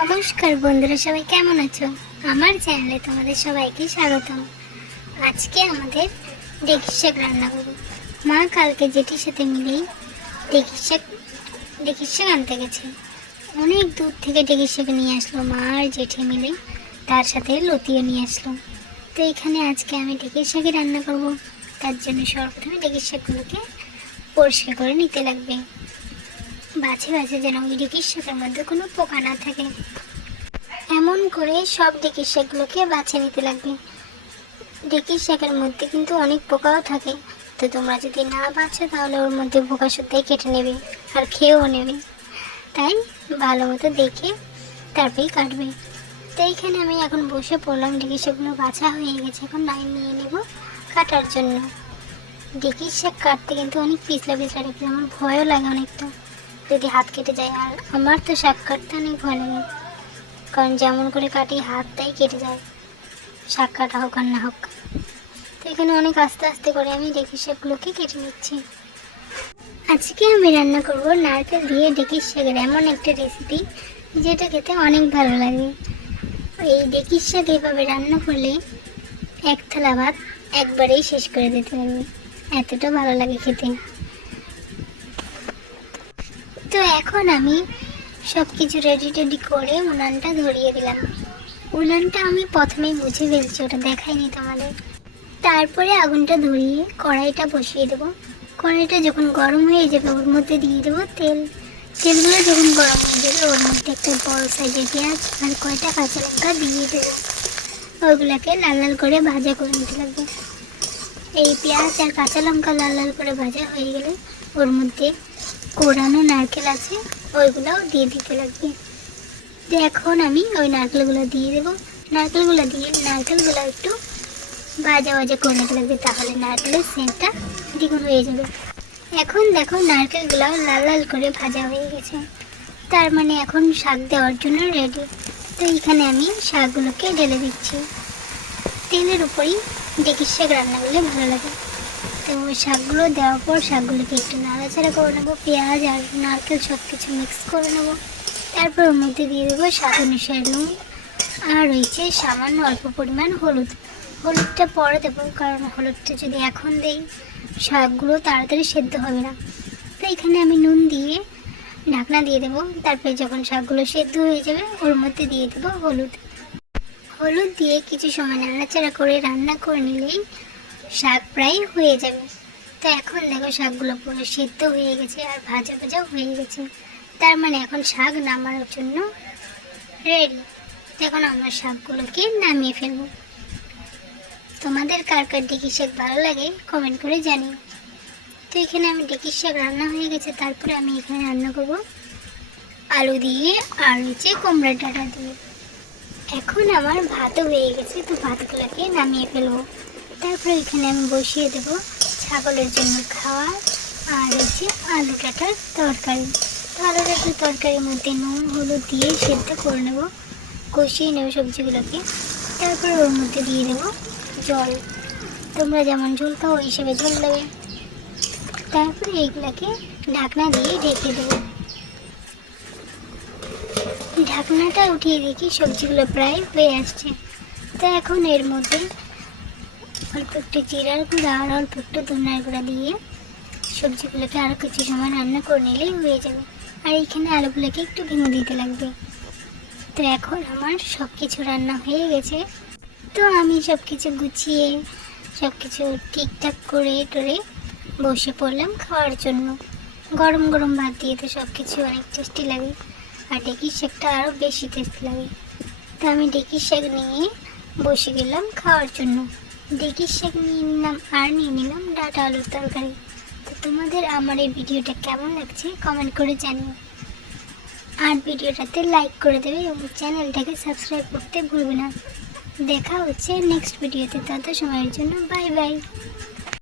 নমস্কার বন্ধুরা, সবাই কেমন আছো? আমার চ্যানেলে তোমাদের সবাইকে স্বাগতম। আজকে আমাদের ডেকির শাক রান্না করব। মা কালকে জেঠির সাথে মিলেই ডেকির শাক ডেকির শাক আনতে গেছে। অনেক দূর থেকে ডেকির শাক নিয়ে আসলো, মা আর জেঠি মিলে তার সাথে লতিও নিয়ে আসলো। তো এখানে আজকে আমি ডেকির শাকই রান্না করব। তার জন্য সর্বপ্রথমে ডেকির শাকগুলোকে পরিষ্কার করে নিতে লাগবে। বাছে বাছে যেন ওই ডেকির মধ্যে কোনো পোকা না থাকে। এমন করে সব ডেকির শাকগুলোকে বাছে নিতে লাগবে। ডেকির শাকের মধ্যে কিন্তু অনেক পোকাও থাকে। তো তোমরা যদি না বাছো তাহলে ওর মধ্যে পোকা সত্যিই কেটে নেবে, আর খেয়েও নেবে। তাই ভালো মতো দেখে তারপরেই কাটবে। তো এইখানে আমি এখন বসে পড়লাম ডেকির শাকগুলো বাছা হয়ে গেছে। এখন লাইন নিয়ে নেব কাটার জন্য। ডেকির শাক কাটতে কিন্তু অনেক পিছলা পিছলা রেখে আমার ভয়ও লাগে অনেকটা। যদি হাত কেটে যায়, আর আমার তো শাক কাটতে অনেক ভয় লাগে কারণ যেমন করে কাটি, হাতটাই কেটে যায়। শাক হোক আর না হোক। তো এখানে অনেক আস্তে আস্তে করে আমি ডেকি শাকগুলোকে কেটে নিচ্ছি। আজকে আমি রান্না করব নারকেল দিয়ে ডেকির শাকের এমন একটা রেসিপি যেটা খেতে অনেক ভালো লাগে। এই ডেকির শাক এইভাবে রান্না করলে এক থালা ভাত একবারেই শেষ করে দিতে পারবে। এতটা ভালো লাগে খেতে। তো এখন আমি সব কিছু রেডি টেডি করে উনানটা ধরিয়ে দিলাম। উনানটা আমি প্রথমেই মুছে ফেলছি, ওটা দেখাইনি তোমাদের। তারপরে আগুনটা ধরিয়ে কড়াইটা বসিয়ে দেবো। কড়াইটা যখন গরম হয়ে যাবে, ওর মধ্যে দিয়ে দেবো তেল। তেলগুলো যখন গরম হয়ে যাবে, ওর মধ্যে একটা বড় সাইজের পেঁয়াজ আর কয়টা কাঁচা লঙ্কা দিয়ে দেবো। ওইগুলোকে লাল লাল করে ভাজা করে নিতে লাগবে। এই পেঁয়াজ আর কাঁচা লঙ্কা লাল লাল করে ভাজা হয়ে গেলে ওর মধ্যে কোরানো নারকেল আছে, ওইগুলোও দিয়ে দিতে লাগবে। এখন আমি ওই নারকেলগুলো দিয়ে দেবো। নারকেলগুলো দিয়ে নারকেলগুলো একটু ভাজা ভাজা করে নিতে লাগবে, তাহলে নারকেলের সেন্টটা দ্বিগুণ হয়ে যাবে। এখন দেখো নারকেলগুলো লাল লাল করে ভাজা হয়ে গেছে। তার মানে এখন শাক দেওয়ার জন্য রেডি তো এখানে আমি শাকগুলোকে ঢেলে দিচ্ছি। তেলের উপরেই ডেকির শাক রান্না করলে ভালো লাগে। তো শাকগুলো দেওয়ার পর শাকগুলোকে একটু নাড়াচাড়া করে নেব, পেঁয়াজ আর নারকেল সব কিছু মিক্স করে নেব। তারপর ওর মধ্যে দিয়ে দেবো স্বাদ অনুসারে নুন। আর রয়েছে সামান্য অল্প পরিমাণ হলুদ। হলুদটা পরে দেবো, কারণ হলুদটা যদি এখন দেই, শাকগুলো তাড়াতাড়ি সেদ্ধ হবে না। তো এখানে আমি নুন দিয়ে ঢাকনা দিয়ে দেবো। তারপরে যখন শাকগুলো সেদ্ধ হয়ে যাবে, ওর মধ্যে দিয়ে দেবো হলুদ। হলুদ দিয়ে কিছু সময় নাড়াচাড়া করে রান্না করে নিলেই শাক প্রায় হয়ে যাবে। তো এখন দেখো শাকগুলো পুরো সেদ্ধ হয়ে গেছে আর ভাজা ভাজাও হয়ে গেছে। তার মানে এখন শাক নামানোর জন্য রেডি এখন আমরা শাকগুলোকে নামিয়ে ফেলব। তোমাদের কার কার ডেকি শাক ভালো লাগে কমেন্ট করে জানিও। তো এখানে আমি ডেকি শাক রান্না হয়ে গেছে, তারপরে আমি এখানে রান্না করব আলু দিয়ে আর হচ্ছে কুমড়ার ডাঁটা দিয়ে। এখন আমার ভাতও হয়ে গেছে, তো ভাতগুলোকে নামিয়ে ফেলব। তারপরে এখানে আমি বসিয়ে দেব ছাগলের জন্য খাওয়ার আর হচ্ছে আলু ডাঁটার তরকারি। তো আলু ডাঁটার তরকারির মধ্যে নুন, হলুদ দিয়ে সেদ্ধ করে নেব, কষিয়ে নেব সবজিগুলোকে। তারপরে ওর মধ্যে দিয়ে দেবো জল। তোমরা যেমন ঝোল খাও, ওই হিসেবে ঝোল দেবে। তারপরে এইগুলোকে ঢাকনা দিয়ে ঢেকে দেবো। ঢাকনাটা উঠিয়ে দেখি সবজিগুলো প্রায় হয়ে আসছে। তো এখন এর মধ্যে অল্প একটু জিরার গুঁড়া আর অল্প একটু ধনার গুঁড়া দিয়ে সবজিগুলোকে আরও কিছু সময় রান্না করে নিলেই হয়ে যাবে। আর এইখানে আলুগুলোকে একটু ভেঙে দিতে লাগবে। তো এখন আমার সব কিছু রান্না হয়ে গেছে। তো আমি সব কিছু গুছিয়ে সব কিছু ঠিকঠাক করে টরে বসে পড়লাম খাওয়ার জন্য। গরম গরম ভাত দিয়ে তো সব কিছু অনেক টেস্টি লাগে। আর ডেকির শাকটা আরও বেশি টেস্টি লাগে। তো আমি ডেকির শাক নিয়ে বসে গেলাম খাওয়ার জন্য। ডেকির শাক নিয়ে নিলাম আর নিলাম ডাটা আলুর তরকারি। তো তোমাদের আমার এই ভিডিওটা কেমন লাগছে কমেন্ট করে জানিও। আর ভিডিওটাতে লাইক করে দেবে এবং চ্যানেলটাকে সাবস্ক্রাইব করতে ভুলবে না। দেখা হচ্ছে নেক্সট ভিডিওতে তত সময়ের জন্য বাই বাই।